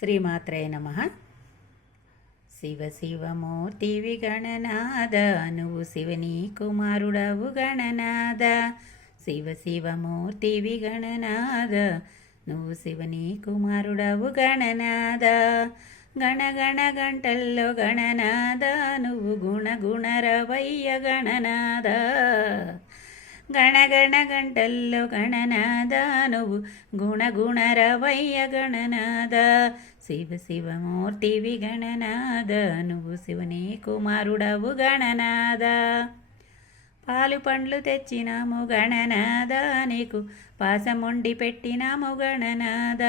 శ్రీమాత్రే నమ. శివ శివమూర్తి విగణనాద నువ్వు శివని కుమారుడవు గణనాద శివ శివమూర్తి విగణనాద నువ్వు శివని కుమారుడవు గణనాద గణగణ గంటల్లో గణనాద నువ్వు గుణగుణరవయ్య గణనాద గణగణ గంటల్లో గణనాద నువ్వు గుణగుణరవయ్య గణనాద శివ శివమూర్తివి గణనాద నువ్వు శివుని కుమారుడవు గణనాద పాలు పండ్లు తెచ్చినాము గణనాద నీకు పాసముండి పెట్టినాము గణనాద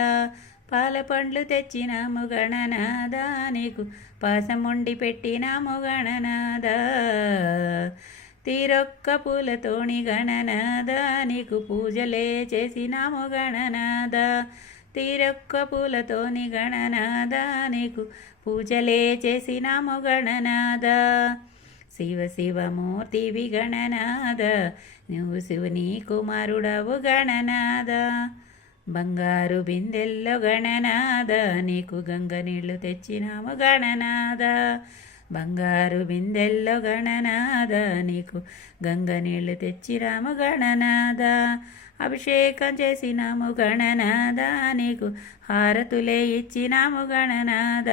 పాల పండ్లు తెచ్చినాము గణనాద నీకు పాసముండి పెట్టినాము గణనాద తీరొక్క పూలతోని గణనాద నీకు పూజలే చేసినాము గణనాద తీరొక్క పూలతోని గణనాద నీకు పూజలే చేసినాము గణనాద శివ శివమూర్తివి గణనాద నువ్వు శివుని కుమారుడవు గణనాద బంగారు బిందెల్లో గణనాద నీకు గంగ నీళ్ళు తెచ్చినాము గణనాద బంగారు బిందెల్లో గణనాద నీకు గంగ నీళ్ళు తెచ్చిరాము గణనాద అభిషేకం చేసినాము గణనాద నీకు హారతులే ఇచ్చినాము గణనాద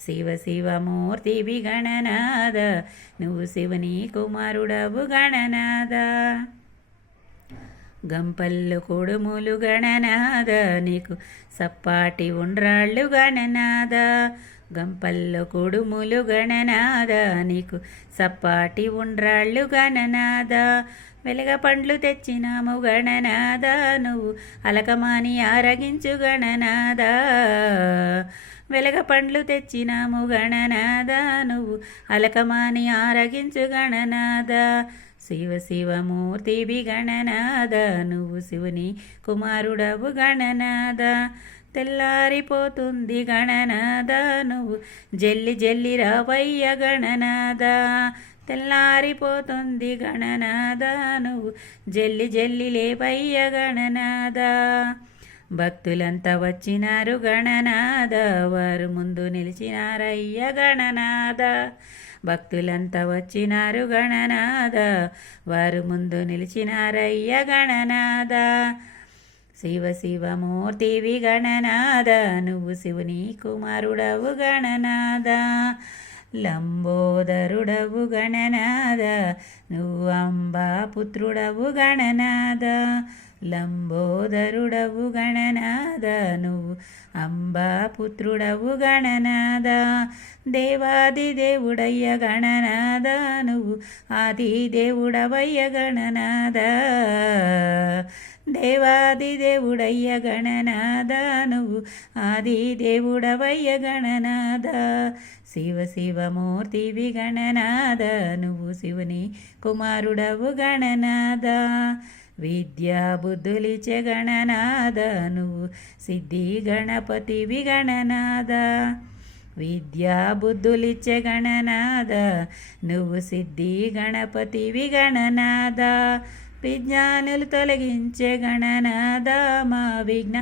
శివ శివమూర్తి గణనాద నువ్వు శివుని కుమారుడవు గణనాద గంపల్లు కొడుములు గణనాద నీకు సప్పాటి ఉండ్రాళ్ళు గణనాద గంపల్లు కొడుములు గణనాద నీకు సప్పాటి ఉండ్రాళ్ళు గణనాద వెలగ పండ్లు తెచ్చినాము గణనాద నువ్వు అలకమాని ఆరగించు గణనాద వెలగ పండ్లు తెచ్చినాము గణనాద నువ్వు అలకమాని ఆరగించు గణనాద శివ శివమూర్తివి గణనాద నువ్వు శివుని కుమారుడవు గణనాద. తెల్లారిపోతుంది గణనాద నువ్వు జల్లి జల్లి రావయ్య గణనాద. తెల్లారిపోతుంది గణనాద నువ్వు జల్లి జల్లి లేవయ్య గణనాద. భక్తులంతా వచ్చినారు గణనాద వారు ముందు నిలిచినారయ్య గణనాద భక్తులంతా వచ్చినారు గణనాద వారు ముందు నిలిచినారయ్య గణనాథ. శివ శివమూర్తివి గణనాద నువ్వు శివుని కుమారుడవు గణనాథ. లంబోదరుడవు గణనాద నువ్వు అంబా పుత్రుడవు గణనాద లంబోదరుడవు గణనాద నువ్వు అంబాపుత్రుడవు గణనాద దేవాది దేవుడయ్య గణనాద నువ్వు ఆది దేవుడవయ్య గణనాద దేవాది దేవుడయ్య గణనాద నువ్వు ఆది దేవుడవయ్య గణనాద శివ శివమూర్తివి గణనాద నువ్వు శివుని కుమారుడవు గణనాద విద్యా బుద్ధులిచే గణనాద నువ్వు సిద్ధి గణపతివి గణనాద విద్యా బుద్ధులిచ్చే గణనాద నువ్వు సిద్ధి గణపతివి గణనాద విజ్ఞానులు తొలగించే గణనాద మా విఘ్న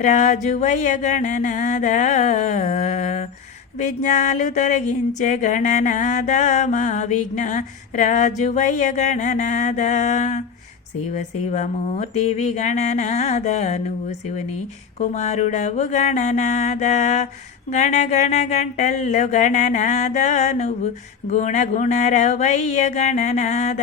రాజువయ్య గణనాద విజ్ఞాలు తొలగించే గణనాద మా విఘ్న రాజువయ్య గణనాద శివ శివమూర్తివి గణనాద నువ్వు శివుని కుమారుడవు గణనాద గణ గంటల్లో గణనాద నువ్వు గుణగుణరవయ్య గణనాద